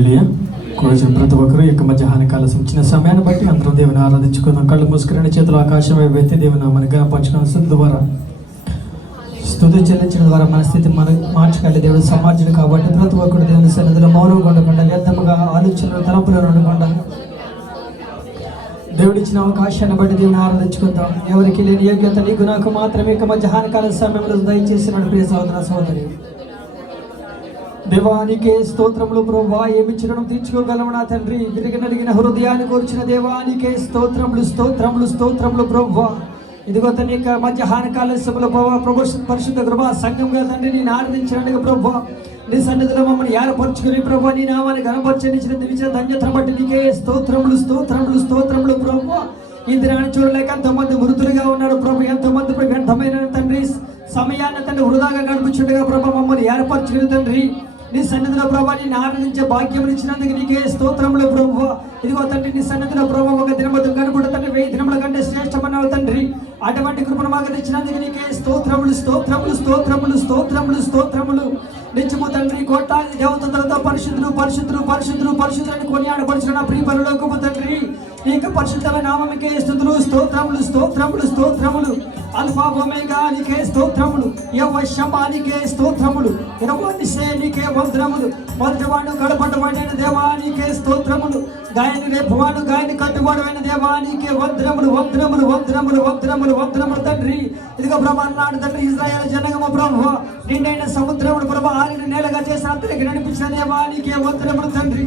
హల్లెలూయా. కూర్చున్న ప్రతి ఒక్కరు యొక్క మధ్యాహ్న కాల ఇచ్చిన సమయాన్ని బట్టి అందరం దేవుని ఆరాధించుకుందాం. కళ్ళు మూసుకుని చేతులు ఆకాశం వైపు ఎత్తి దేవుని నామమును గణపరచుకున్న స్తుతి ద్వారా స్తుతి చెల్లించడం ద్వారా మన స్థితి మార్చగలి దేవుడు సమార్జుడు. కాబట్టి ప్రతి ఒక్కరు దేవుని సన్నిధిలో మౌనంగా ఉండకుండా, వ్యర్థముగా ఆలోచనలు తలంపులను ఉండకుండా దేవుడిచ్చిన అవకాశాన్ని బట్టి దేవుని ఆరాధించుకుందాం. ఎవరికి లేని యోగ్యత నీకు నాకు మాత్రమే ఇక మధ్యాహ్న కాల సమయంలో దయచేసినాడు. ప్రియ సహోదర సహోదరి, దేవానికే స్తోత్రములు ప్రభువా. ఏమి చిరుణం తీర్చుకోగలము నా తండ్రి. విరిగి నలిగిన హృదయాన్ని కోర్చిన దేవానికే స్తోత్రములు స్తోత్రములు స్తోత్రములు ప్రభువా. ఇదిగో తండ్రి యొక్క మధ్యాహ్న కాల సమయంలో ప్రభు పరిశుద్ధ కృపా సంఘంగా తండ్రి నేను ఆరాధించడానికి ప్రభువా నీ సన్నిధిలో మమ్మల్ని ఏర్పరచుకుని ప్రభు నీ నామాన్ని గణపరచనిచ్చిన దివించిన ధన్యతను బట్టి నీకే స్తోత్రములు స్తోత్రములు స్తోత్రములు ప్రభు. ఈ దినాన్ని చూడలేక ఎంతోమంది మృతులుగా ఉన్నారు ప్రభు. ఎంతోమంది వ్యర్థమైన తండ్రి సమయాన్ని తండ్రి వృధాగా గడుపుచుండగా ప్రభు మమ్మల్ని ఏర్పరచుకుని తండ్రి నీ సన్నిధిలో ప్రభు నేను ఆరాధించే భాగ్యం ఇచ్చినందుకు నీకే స్తోత్రములు ప్రభు. ఇదిగో తండ్రి నీ సన్నిధిలో ప్రభు ఒక దినము గడుపుడు తండ్రి 1000 దినముల కంటే శ్రేష్టమన్నావు తండ్రి. అటువంటి కృపను మాకు ఇచ్చినందుకు నీకే స్తోత్రములు స్తోత్రములు స్తోత్రములు స్తోత్రములు స్తోత్రములు. నిత్యము తండ్రి కోటాది దేవతలతో పరిశుద్ధులు పరిశుద్ధులు పరిశుద్ధులు పరిశుద్ధులను కొనియాడపరిచిన నా ప్రియ పరలోకపు తండ్రి నీ యొక్క పరిశుద్ధమైన నామముకే స్తుతులు స్తోత్రములు స్తోత్రములు స్తోత్రములు. అల్ఫా ఒమేగా నీకే స్తోత్రములు. యెహోవా నీకే స్తోత్రములు. యెహోవా నీకే వందనములు. మొదటివాడు గడపటవాడైన దేవా నీకే స్తోత్రములు. గాయని రేపువాడు గాయని కట్టువాడు అయిన దేవా నీకే వందనములు వందనములు వందనములు వందనములు వందనములు తండ్రి. ఇదిగో ప్రభు అన్నాడు తండ్రి ఇశ్రాయేలు జనగమ ప్రభు నిండైన సముద్రముడు ప్రభు ఆరిని నేలగా చేసి అతనికి నడిపించిన దేవా నీకే వందనములు తండ్రి.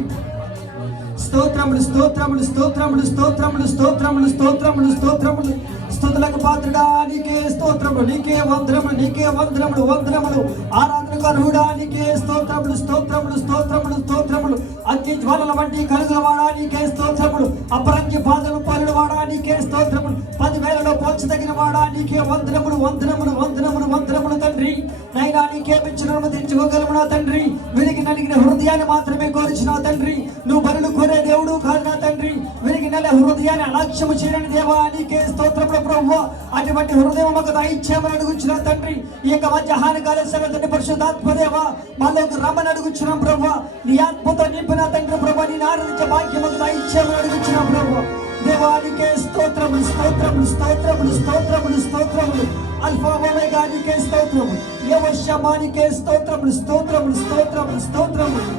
స్తోత్రములు స్తోత్రములు స్తోత్రములు స్తోత్రములు స్తోత్రములు స్తోత్రములు స్తోత్రములు. స్తుతులకు పాత్రుడా నీకే స్తోత్రములు నీకే వందనములు నీకే వందనములు వందనములు. ఆరాధనకు అర్హుడా నీకే స్తోత్రములు స్తోత్రములు స్తోత్రములు స్తోత్రములు. అగ్ని జ్వాలల వంటి కలుగుల వాడా నీకే స్తోత్రములు. అపరంజి పాదము పరుడు వాడా నీకే స్తోత్రములు. 10,000లో పోల్చదగిన వాడా నీకే వందనములు వందనములు వందనములు వందనములు తండ్రి. నైనా నీకే మెచ్చులను తీర్చుకోగలము నా తండ్రి. విరిగి నలిగిన హృదయాన్ని మాత్రమే కోరిచిన తండ్రి. నువ్వు బలులు కోరే దేవుడు కాదు నా తండ్రి. విరిగి నల హృదయాన్ని అలక్ష్యము చేయని దేవా నీకే స్తోత్రములు ప్రభువా. అటువంటి హృదయం మాకు దయచేయమని అడుగుచున్న తండ్రి. ఈ యొక్క మధ్యాహ్న కాల తండ్రి పరిశుద్ధాత్మదేవా మాలోకి రమ్మని అడుగుచున్నాం ప్రభువా. నీ ఆత్మతో నింపిన తండ్రి ప్రభు నేను ఆరాధించే భాగ్యం మాకు దయచేయమని అడుగుచున్నాం ప్రభువా. దేవానికే స్తోత్రములు స్తోత్రములు స్తోత్రములు స్తోత్రములు స్తోత్రములు. అల్ఫా ఒమేగా నీకే స్తోత్రములు. యెహోవా నీకే స్తోత్రములు స్తోత్రములు స్తోత్రములు స్తోత్రములు.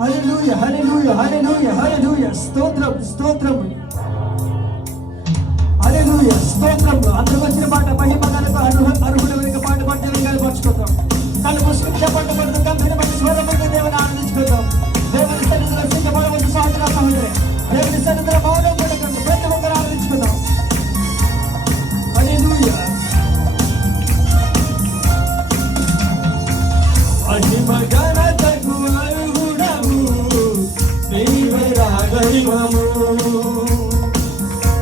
హల్లెలూయా హల్లెలూయా హల్లెలూయా హల్లెలూయా. స్తోత్రములు స్తోత్రములు హల్లెలూయా స్తోత్రములు. అందరూ వచ్చిన పాట మహిమగలకు అర్హుల వెనుక పాట పట్టి పరుచుకుందాం. కళ్ళు మూసుకుని చెప్పండి పడుతూ కంపెనీ బట్టి స్వరమైన దేవుని ఆనందించుకుందాం. దేవుని సన్నిధిలో సిద్ధపడవలసి సహోదర సహోదరి దేవుని సన్నిధిలో మౌనం పడకండి. ప్రతి ఒక్కరు ఆనందించుకుందాం. హల్లెలూయా. మహిమగనతకు అర్హుడవు నీవే రాగలివము.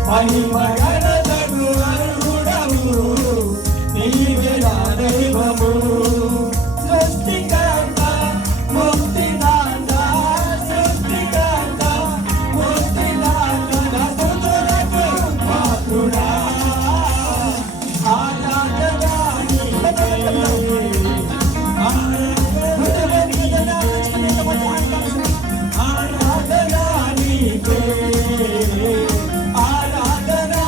మహిమగనతకు అర్హుడవు నీవే రాగలివము. సృష్టికర్త ముక్తిదాత సృష్టికర్త ముక్తిదాత స్తుతులకు పాత్రుడా. ఆరాధన ఆరాధనా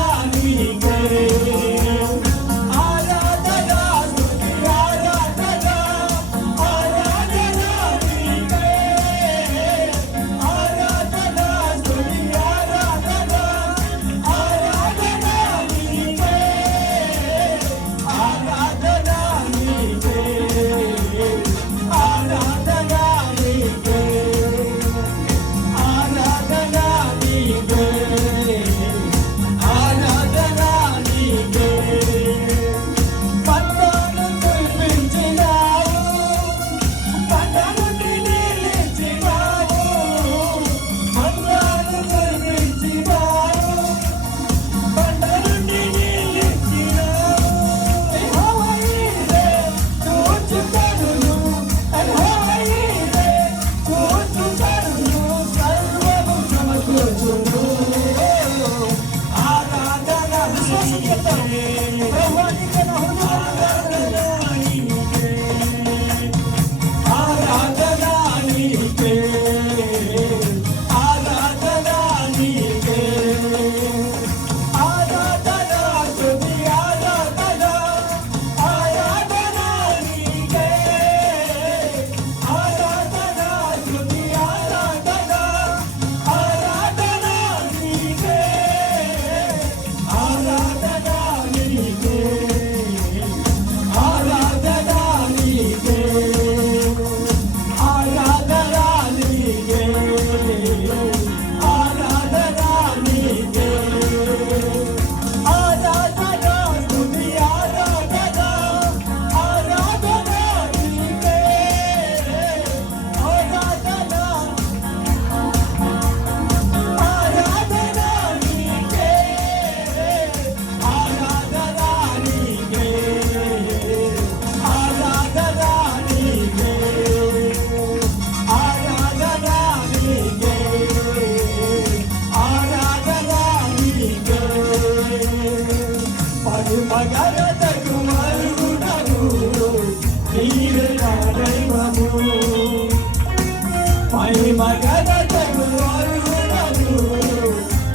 మహిమ ఘనతకు అర్హుడవు,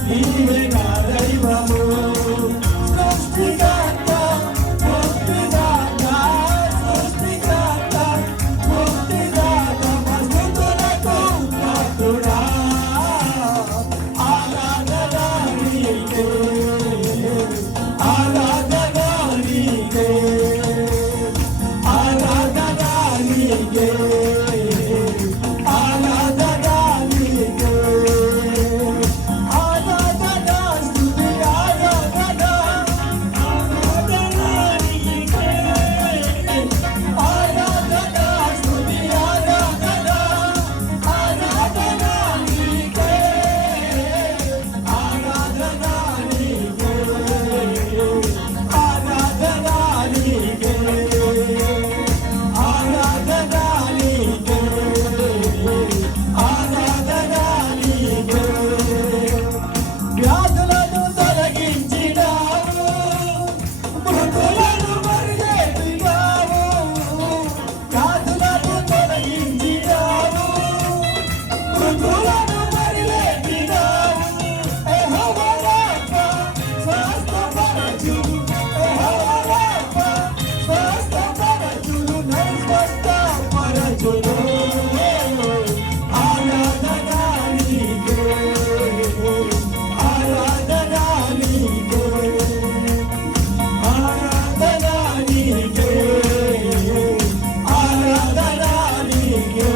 నీవే నా దైవము. సృష్టికర్త ముక్తిదాత, సృష్టికర్త ముక్తిదాత, మస్తుతులకు పాత్రుడా. ఆరాధన నీకే, ఆరాధన నీకే, ఆరాధన నీకే, ఆరాధన నీకే, ఆరాధన స్తుతి ఆరాధన, ఆరాధన నీకే, ఆరాధన స్తుతి ఆరాధన, ఆరాధన నీకే, ఆరాధన నీకే, ఆరాధన నీకే, ఆరాధన నీకే, ఆరాధన నీకే. వ్యాధులను తొలగించినావు, మృతులను మరిగెత్తినావు. వ్యాధులను తొలగించినావు, మృతులను మరిగెత్తినావు. యెహోవా రాఫా, స్వస్థపరచును. యెహోవా రాఫా, స్వస్థపరచును, నన్ను స్వస్థపరచును. ఆరాధన నీకే, ఆరాధన నీకే, ఆరాధన నీకే, ఆరాధన నీకే,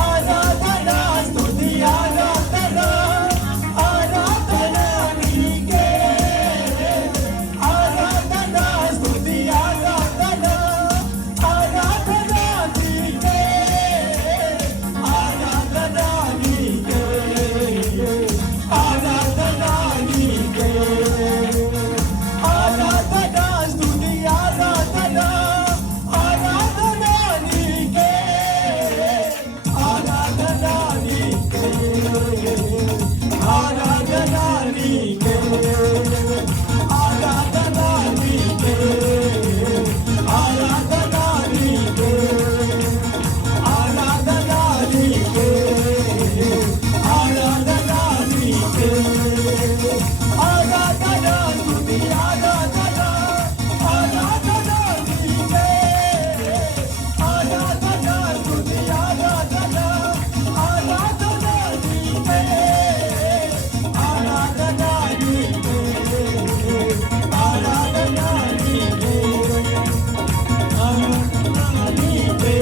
ఆరాధన స్తుతి ఆరాధన, ఆరాధన నీకే, ఆరాధన స్తుతి ఆరాధన, ఆరాధన నీకే, ఆరాధన నీకే, ఆరాధన నీకే, ఆరాధన స్తుతి ఆరాధన, ఆరాధన నీకే, ఆరాధన నీకే, ఆరాధన నీకే, ఆరాధన నీకే, ఆరాధన నీకే, ఆరాధన నీకే, ఆరాధన నీకే, ఆరాధన స్తుతి ఆరాధన, ఆరాధన నీకే, ఆరాధన స్తుతి ఆరాధన, ఆరాధన నీకే, ఆరాధన నీకే, ఆరాధన నీకే, ఆరాధన నీకే,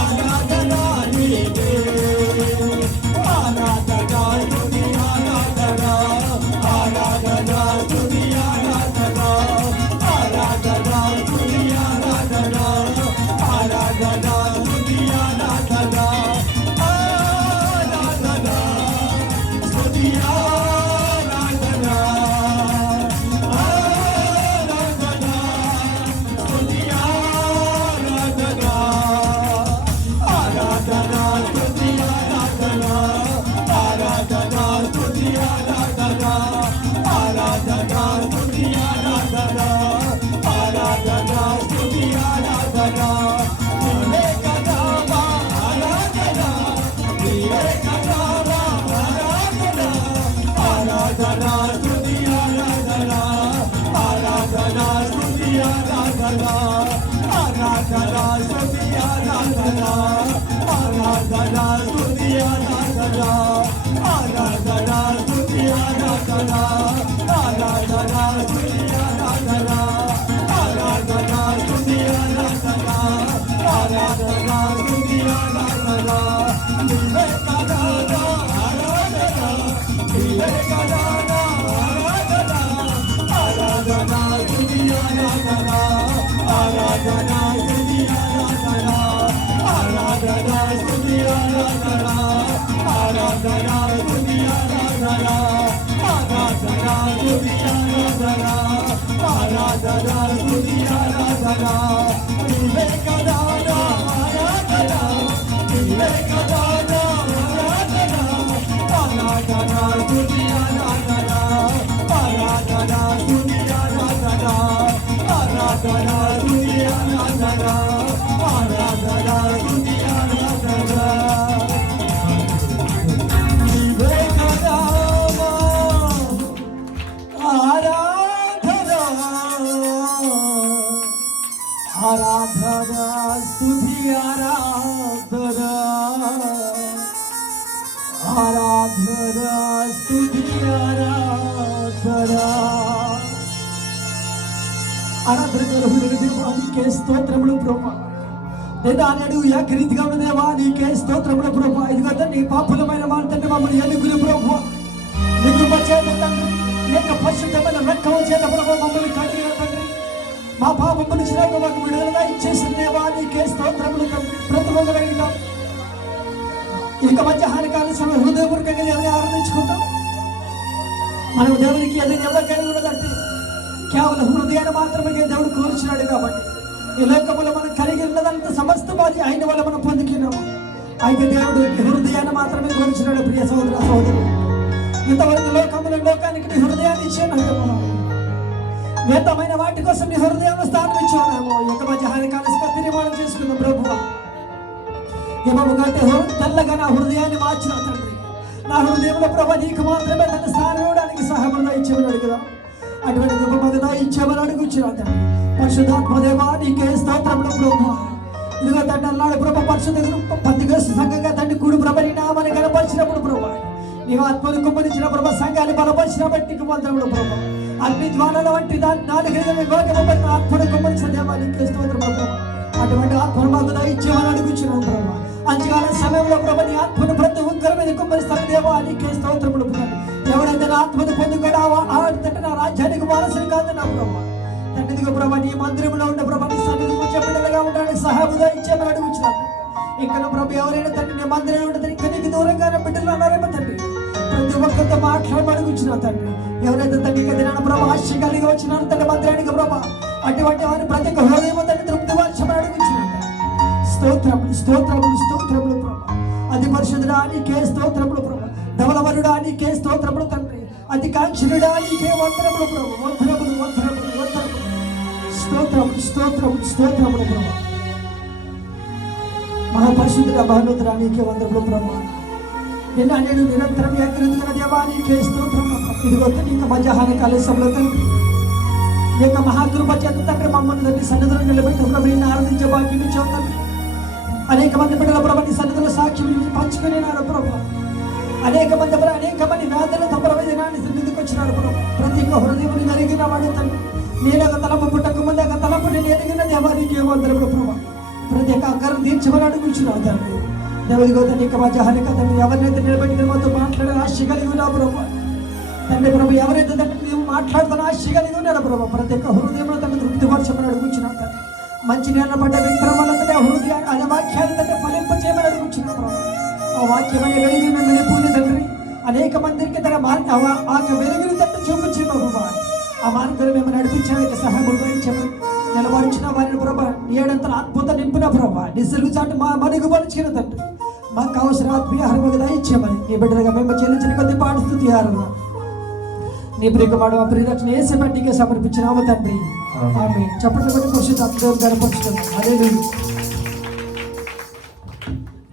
ఆరాధన నీకే, ఆరాధన స్తుతి ఆరాధన, ఆరాధన స్తుతి ఆరాధన, ఆరాధన స్తుతి ఆరాధన, ఆరాధన స్తుతి ఆరాధన, ఆరాధన స్తుతి ఆరాధన, ఆరాధన స్తుతి ఆరాధన, ఆరాధన స్తుతి ఆరాధన, ఆరాధన స్తుతి ఆరాధన, ఆరాధన స్తుతి ఆరాధన, ఆరాధన స్తుతి ఆరాధన. నీవే కదా మా ఆరాధన, నీవే కదా మా ఆరాధన, ఆరాధన స్తుతి ఆరాధన, ఆరాధన స్తుతి ఆరాధన, ఆరాధన స్తుతి ఆరాధన, ఆరాధన స్తుతి ఆరాధన, ఆరాధన స్తుతి ఆరాధన, ఆరాధన స్తుతి ఆరాధన, ఆరాధన స్తుతి ఆరాధన, ఆరాధన స్తుతి ఆరాధన. నీవే కదా నా ఆరాధన, నీవే కదా నా ఆరాధన, ఆరాధన స్తుతి ఆరాధన, ఆరాధన స్తుతి ఆరాధన, ఆరాధన స్తుతి ఆరాధన, ఆరాధన స్తుతి ఆరాధన, ఆరాధన స్తుతి ఆరాధన, ఆరాధన స్తుతి ఆరాధన. నీవే కదా నా ఆరాధన, నీవే కదా నా ఆరాధన, ఆరాధన స్తుతి ఆరాధన, ఆరాధన స్తుతి ఆరాధన, ఆరాధన స్తుతి ఆరాధన, ఆరాధన స్తుతి ఆరాధన. ఆరాధన స్తుతి ఆరాధన ఆరాధన స్తుతి ఆరాధన దేవానికే స్తోత్రములు ప్రభా. దేదానడు ఏకరీతిగా ఉన్న దేవా నీకే స్తోత్రములు ప్రభా. ఇదిగో తండ్రి పాపులమైన మా తండ్రి మమ్మల్ని ఎలుగులు ప్రభా. నీకు చేత తండ్రి లేక పరిశుద్ధమైన రక్తము చేత ప్రభా మమ్మల్ని కడిగిన తండ్రి. మా పాపము నుంచి మాకు విడుదలగా ఇచ్చేసిన దేవా నీకే స్తోత్రములు తండ్రి. ప్రతిభగలైన ఇక మధ్యాహ్నకాల సమయం హృదయపూర్వకంగా దేవుని ఆరాధించుకుంటాం. మనం దేవునికి ఏదైనా ఎవరు కలిగి ఉన్నదంటే కేవలం హృదయాన్ని మాత్రమే దేవుడు కోరుచున్నాడు. కాబట్టి ఈ లోకములో మనం కలిగి ఉన్నదంతా సమస్తమాది ఆయన వల్ల మనం పొందుకున్నాము. అయితే దేవుడు హృదయాన్ని మాత్రమే కోరుచున్నాడు. ప్రియ సహోదర సహోదరు, ఇంతవరకు లోకానికి నీ హృదయాన్ని ఇచ్చాను. వ్యర్థమైన వాటి కోసం నీ హృదయంలో స్థానం ఇచ్చాము. ఇక మధ్యాహ్నకాల తీర్మానం చేసుకున్నాం. ప్రభువా ఏమవుకంటే తెల్లగా నా హృదయాన్ని మార్చిన తండ్రి. నా హృదయంలో ప్రభు నీకు మాత్రమే తన స్థానం ఇవ్వడానికి సహాయంగా ఇచ్చేవాడు కదా. అటువంటి గొప్పగా ఇచ్చేవారు అడుగుచ్చిన తండ్రి. పరిశుద్ధాత్మ దేవా నీకే స్తోత్రములు ప్రభు. ఇదిగో తండ్రి అన్నాడు ప్రభు పరిశుద్ధ పందిగస్తు సంఘంగా తండ్రి కూడు ప్రభు నీ నామాన్ని కనపరిచినప్పుడు ప్రభు నీవు ఆత్మను కుమ్మరించిన ప్రభు సంఘాన్ని బలపరిచిన బట్టి నీకు వందనములు ప్రభు. అగ్ని జ్వాలల వంటి దాని ఆత్మను కుమ్మరించిన దేవా నీకే స్తోత్రములు ప్రభు. అటువంటి ఆత్మను మాకు ఇచ్చేవారు అడుగుచ్చినాం ప్రభు. అంచకాల సమయంలో ప్రభు నీ ఆత్మను ప్రతి ఒక్కరి మీద కుమ్మరిస్తాను దేవా నీకే స్తోత్రములు ప్రభు. ఎవరైతే నా ఆత్మను పొందుకోడా ఆడుతుంటే నా రాజ్యానికి వారసులు కాదు నా ప్రభు. తండ్రిదిగో ప్రభు నీ మందిరంలో ఉన్న ప్రభు నీ సన్నిధికి వచ్చే బిడ్డలుగా ఉండడానికి సహాయంగా ఇచ్చేమని అడుగుచ్చినాను. ఇక్కడ ప్రభు ఎవరైనా తండ్రి నీ మందిరంలో ఉంటుంది ఇంకా నీకు దూరంగా బిడ్డలు అన్నారేమో తండ్రి. ప్రతి ఒక్కరితో మాట్లాడమని అడుగుచ్చినా తండ్రి. ఎవరైతే తండ్రి దినాన ప్రభు ఆశ కలిగి వచ్చినారు తండ్రి మందిరానికి ప్రభు అటువంటి వారిని ప్రతి ఒక్క హృదయం తండ్రి తృప్తి వర్షమని అడుగుచ్చినా. స్తోత్రములు స్తోత్రములు స్తోత్రములు ప్రభు. అతి పరిశుద్ధుడా నీకే స్తోత్రములు ప్రభు. ధవలవరుడా నీకే స్తోత్రములు తండ్రి. అతి కాంక్షణుడా నీకే వందనములు ప్రభు. వందనములు వందనములు వందనములు స్తోత్రములు స్తోత్రములు స్తోత్రములు ప్రభు. మహాపరిశుద్ధుడ మహోన్నతుడా నీకే వందనములు ప్రభు. నిన్న నేను నిరంతరం ఏకరీతిగా దేవా నీకే స్తోత్రములు. ఇదిగో ఇంకా మధ్యాహ్నకాల సమయంలో తండ్రి ఈ యొక్క మహాకృప చేత తండ్రి మమ్మల్ని తండ్రి సన్నిధిలో నిలబెట్టి ప్రభు నిన్ను ఆరాధించే భాగ్యం ఇచ్చావు తండ్రి. అనేక మంది బిడ్డల ప్రభు నీ సన్నిధిలో సాక్ష్యం పంచుకుని ప్రభు. అనేక మంది వ్యాధులతో ప్రభు దినాన్ని సన్నిధికి వచ్చినారు ప్రభు. ప్రతి ఒక్క హృదయం ఎరిగిన వాడు తండ్రి. నేను ఒక తలపు పుట్టక ముందు ఒక తలపు నేను ఎరిగిన దేవానికి ఏమందరూ ప్రభు. ప్రతి ఒక్క అక్కరం తీర్చమని అడుగుచున్నావు తండ్రి. దేవుడిగో తండ్రి ఇక మధ్యాహ్నిక తండ్రి ఎవరినైతే నిలబెట్టిన మాతో మాట్లాడే ఆశ కలిగి ఉన్నావు ప్రభు. తండ్రి ప్రభు ఎవరైతే తండ్రి మేము మాట్లాడుతున్న ఆశ కలిగి ఉన్నారు ప్రభు. ప్రతి ఒక్క హృదయంలో తండ్రి తృప్తి పరచమని అడుగుచున్నావు తండ్రి. మంచి నీళ్ళ పడ్డ వ్యక్తుల వల్ల తండ్రి హృదయాన్ని అదే వాక్యాన్ని తండ్రి ఫలింప చేయమని అడుగుచున్నావు ప్రభు. ఆ వాక్యమని వెలుగు మేము నిపుణులు తండ్రి. అనేక మందికి తన ఆ వెలుగుని తండ్రి చూపించిన ప్రభు. ఆ మార్గంలో మేము నడిపించడానికి సహాయం ఇచ్చామని నిలబడిచిన వారిని ప్రభు ఏడంతల అద్భుత నింపిన ప్రభు. నిస్సలు చాటు మా మనుగుపరిచిన తండ్రి. మాకు కావలసిన ఆత్మీయాహారం ఇచ్చామని నీ బిడ్డలుగా మేము చెల్లించిన కొద్ది పాడుస్తుంది ఆహారంగా నీ ప్రియకుమారుడు మా ప్రియరక్షణ ఏసే బట్టికే సమర్పించినాము తండ్రి. ఆమేన్. చెప్పండి బట్టి పరిశుద్ధాత్మ గణపరుస్తున్నాం.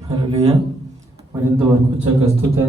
హల్లెలూయా. మరి ఇంతవరకు చక్కగా స్తుతి